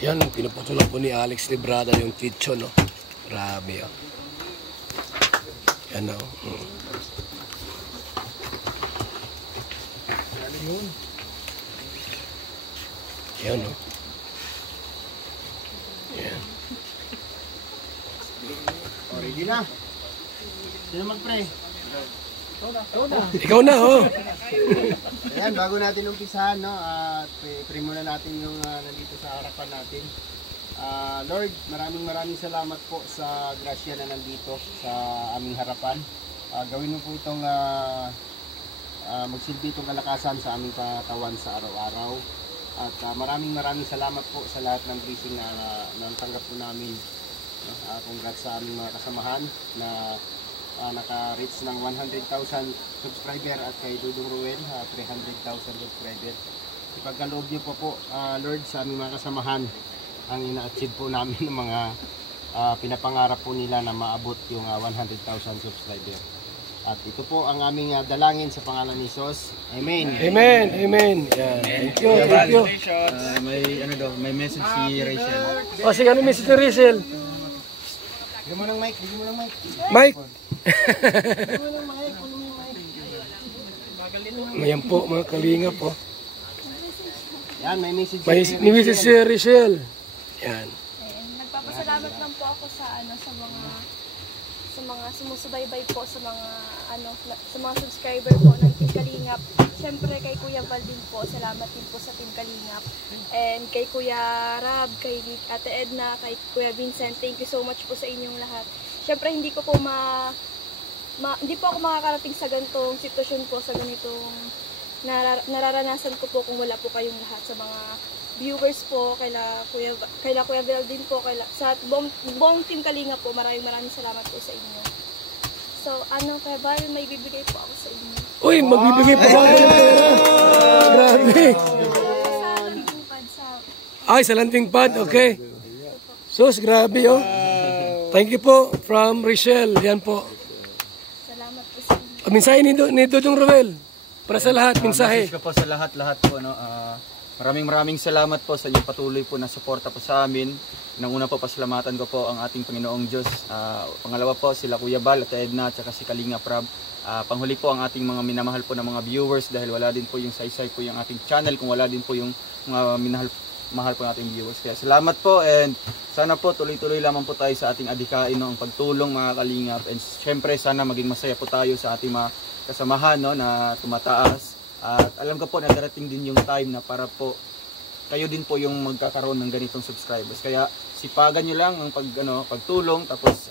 Yan, pinuputulan po ni Alex Librada yung kitchen, no? Grabe, oh. Yan, no? Yan, no? Yan. Ready na. Sino mag-pray? Ikaw na, oh. Ayan, bago natin umpisahan, no, pray muna natin yung nandito sa harapan natin. Lord, maraming salamat po sa grasya na nandito sa aming harapan. Gawin mo po itong magsilbi itong kalakasan sa aming katawan sa araw-araw. At maraming salamat po sa lahat ng blessing na natanggap po namin. Congrats sa aming mga kasamahan na naka-reach ng 100,000 subscriber at kay Dudong Ruel 300,000 subscriber. Ipagkaloob niyo po, Lord, sa aming mga kasamahan ang ina-achieve po namin ng mga pinapangarap po nila na maabot yung 100,000 subscriber. At ito po ang aming dalangin sa pangalan ni Jesus. Amen. Amen. Amen. Yeah. Thank you. Thank you. May message si Rachel. O, sige, ano message ni Rachel? Bigyan mo ng mic, Mike. Bigyan mo ng mic. Ayan po, mga kalinga po. Yan, may message. May message si Rachel. Yan. Nagpapasalamat lang po ako sa mga sumusubaybay po sa mga subscriber po ng Team Kalingap. Siyempre kay Kuya Val din po, salamat din po sa Team Kalingap. And kay Kuya Rab, kay Ate Edna, kay Kuya Vincent, thank you so much po sa inyong lahat. Siyempre hindi ko po hindi po ako makakarating sa ganitong sitwasyon po, sa ganitong nararanasan ko po kung wala po kayong lahat, sa mga viewers po, kaila Kuya Val din po, sa buong Team Kalinga po. Maraming salamat po sa inyo. So, Kuya Val, may bibigay po ako sa inyo. Uy, magbibigay pa ako ng pera. Grabe. Sa landing pad Ay, sa landing pad, okay. Sus, grabe, oh. Thank you po from Rachel. Yan po. Salamat po sa inyo. Mensahe ni Dudong Ruel. Para sa lahat, mensahe. Message ko po sa lahat po, no. Maraming salamat po sa inyong patuloy po na suporta po sa amin. Una po, pasalamatan ko po ang ating Panginoong Diyos. Pangalawa po, sila Kuya Val at Edna at saka si Kalinga Prab. Panghuli po ang ating mga minamahal po na mga viewers, dahil wala din po yung saysay po yung ating channel kung wala din po yung mga mahal po nating viewers. Kaya salamat po, and sana po tuloy-tuloy lamang po tayo sa ating adhikain, no, ang pagtulong mga Kalingap. And syempre sana maging masaya po tayo sa ating mga kasamahan, no, na tumataas. At alam ko po na darating din yung time na para po kayo din po yung magkakaroon ng ganitong subscribers. Kaya sipagan nyo lang ang pagtulong, tapos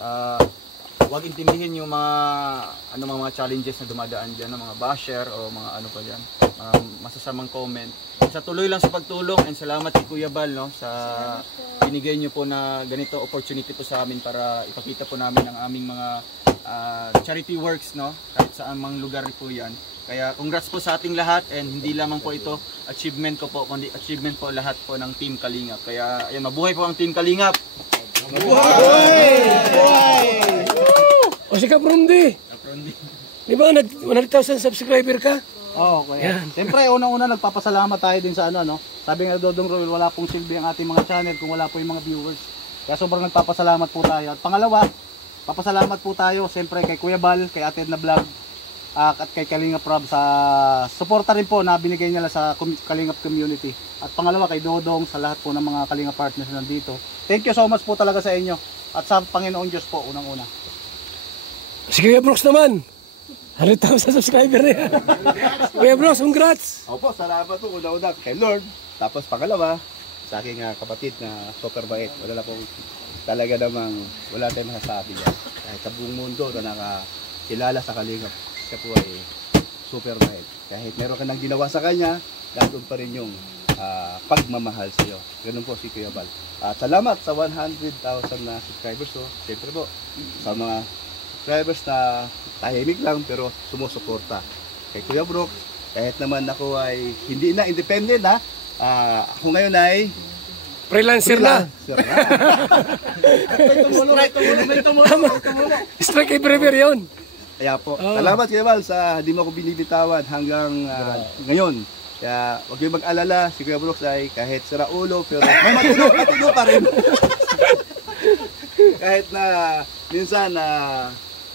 huwag intindihin yung mga challenges na dumadaan dyan, mga basher o mga ano pa dyan, masasamang comment. Sa tuloy lang sa pagtulong, and salamat kay Kuya Val, no, sa binigay nyo po na ganito opportunity po sa amin para ipakita po namin ang aming mga charity works, no, kahit sa amang lugar po yan. Kaya congrats po sa ating lahat, and hindi lamang po ito achievement ko po, kundi achievement po lahat po ng Team Kalingap. Kaya ayan, mabuhay po ang Team Kalingap. Mabuhay! O si Kaprondi. Di ba 100,000 subscriber ka? Oo, kuya. Siyempre, unang-una nagpapasalamat tayo din sa no. Sabi nga Dodong Ruel, wala pong silbi ang ating mga channel kung wala po yung mga viewers. Kaya sobrang nagpapasalamat po tayo. At pangalawa, papasalamat po tayo siyempre kay Kuya Val, kay Ate Edna Vlog, at kay Kalinga Prab sa suporta rin po na binigay nila sa Kalingap community. At pangalawa kay Dodong, sa lahat po ng mga Kalinga partners na nandito. Thank you so much po talaga sa inyo. At sa Panginoong Diyos po, unang-una. Si Kuya Brooks naman. 100,000 subscriber na yan. Kuya Brooks, congrats. Opo, salamat po una-una kay Lord. Tapos pangalawa, sa aking kapatid na super bait. Wala pong talaga namang wala tayong masasabi yan. Kahit sa buong mundo na nakakilala sa Kalingap, siya po ay super bait. Kahit meron ka nang ginawa sa kanya, ganoon pa rin yung pagmamahal sa iyo. Ganun po si Kuya Val. At salamat sa 100,000 na subscribers. So, siyempre po, sa mga subscribers na tahimik lang pero sumusuporta. Kay Kuya Brooks, kahit naman ako ay hindi na independent ako ngayon ay freelancer na. Strike everywhere yun. Kaya po, salamat Kuya Val sa hindi mo ako binibitawan hanggang ngayon. Kaya huwag kayong mag-alala, si Kuya Brooks ay kahit sira ulo, pero may matino pa rin. Kahit na minsan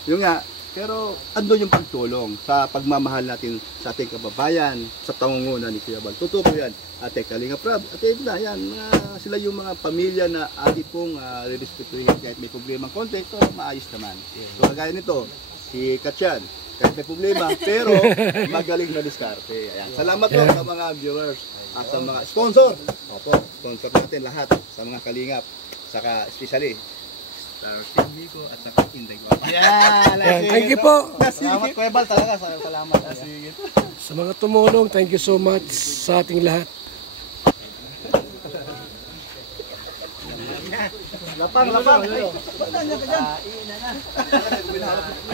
yun nga, pero andun yung pagtulong sa pagmamahal natin sa ating kababayan, sa pangunguna ni Kuya Bal. Totoo po yan. Ate Kalinga Prab, Ate Edna, yan, sila yung mga pamilya na atin pong re-respetuhin kahit may problemang konti, so maayos naman. So kagaya nito, si Katyan, kahit may problema, pero magaling na diskarte. Ayan. Salamat po sa mga viewers at sa mga sponsor. Opo, sponsor natin lahat sa mga kalingap, saka especially Team Miko at saka Inday Guapa. Yan, Thank you po. Salamat Kuya Bal, talaga. Salamat. Sa mga tumulong, thank you so much sa ating lahat. Lapang.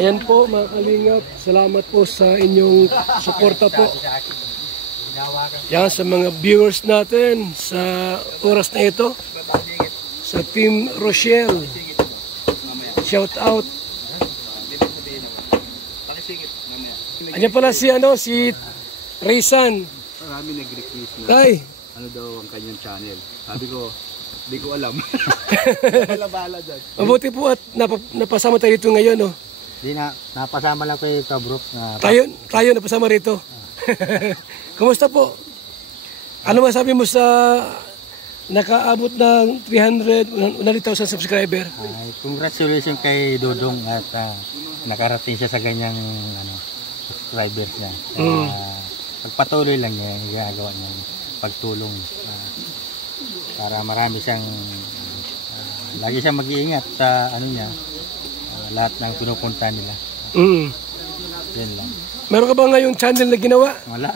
Ayan po mga kalingap, salamat po sa inyong suporta po. Yan sa mga viewers natin sa oras na ito. Sa Team Rochelle. Shout out. Ayan pala si Raysan. Marami nag-request na Tay, ano daw ang kanyang channel. Sabi ko, hindi ko alam. Bala dyan. mabuti po at napasama tayo dito ngayon. No? Di na, napasama lang kay Kabrok. Tayo napasama rito. Kumusta po? Ano masabi mo sa nakaabot ng 100,000 subscriber? Congratulations kay Dodong at nakarating siya sa ganyang subscribers niya. Pagpatuloy lang niya yung ginagawa niya, pagtulong para marami siyang lagi siyang mag-iingat sa lahat ng pinupunta nila. Yan lang. Meron ka ba ngayong channel na ginawa? Wala.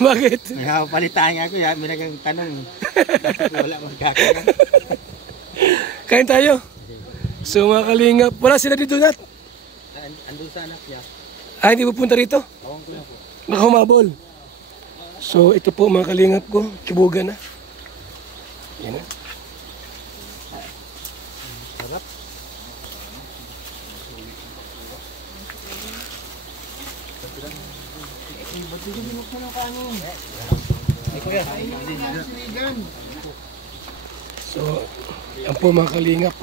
Bakit? May palitaan nga ako, may nagang tanong. Wala magkakaroon. Kain tayo. So mga kalingap, wala sila dito nat. Andun sa anak niya. Hindi pupunta rito? Baka humabol. So ito po mga kalingap ko, kibugan na. Yan na. So, yan po mga kalingap,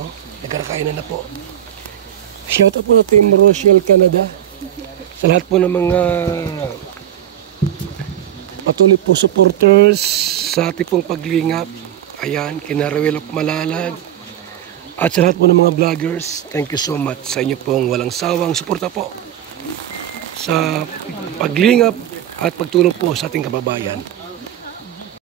nagkakainan na po. Shout out po sa Team Rochelle Canada. Sa lahat po ng mga patuloy po supporters sa ating pong paglingap. Ayan, kina Ruel of Malalag. At sa lahat po ng mga vloggers, thank you so much sa inyo pong walang sawang suporta po sa paglingap at pagtulong po sa ating kababayan.